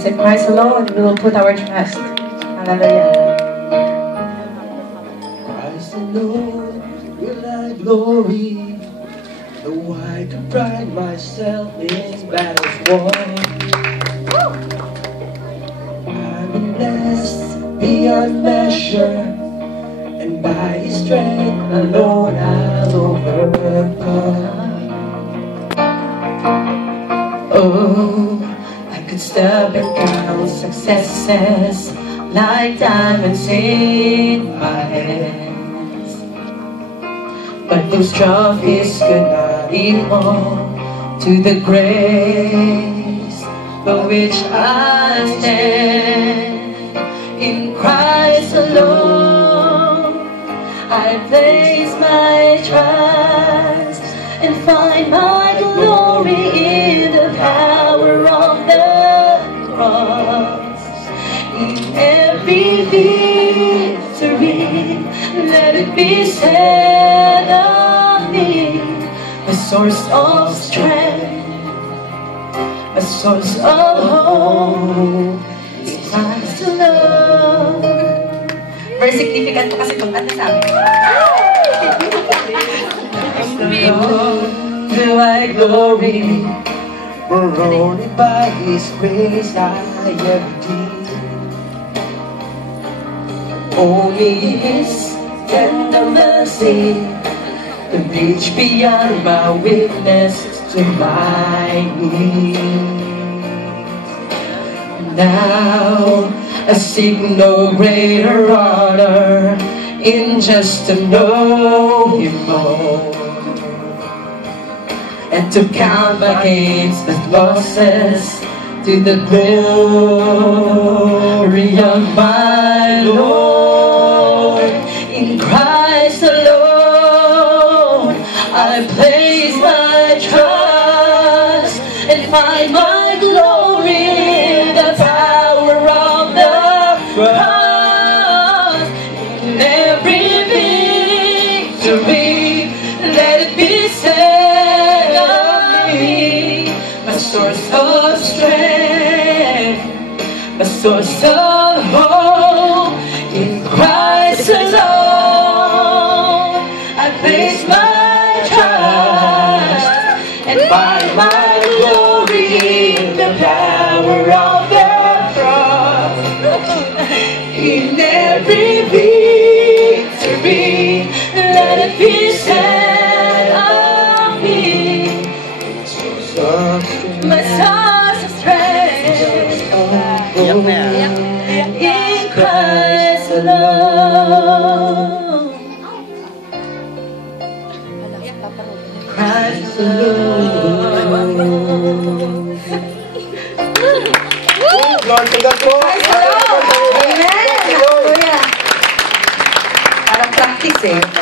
because in Christ alone we will put our trust. Hallelujah. Christ alone will I glory, though I could pride myself in battles won. I'm blessed beyond measure, and by His strength alone I'll overcome. Oh, I could stop and count successes like diamonds in my hands, but those trophies could not equal to the grace for which I stand. In Christ alone I place my trust and find my glory in the power of the cross. In every victory, let it be said of me, a source of strength, a source of hope, is Christ alone. Very significant po kasi itong kanta sa amin. Do I glory, Only by His grace I am redeemed. only His tender mercy can reach beyond my weakness to my needs. Now I seek no greater honor in just to know Him more, and to count my gains and losses to the glory of my Lord. In Christ alone I place my trust and find my glory in the power of the cross. In every victory, let it be said of me, my source of strength, my source of hope. In Christ alone I place my trust and find my glory in the power of the cross. In every victory, let it be said of me, my source of strength, in Christ alone. Christ alone. Lord, tingnan po! Christ alone! Amen! Hallelujah! Parang practice eh.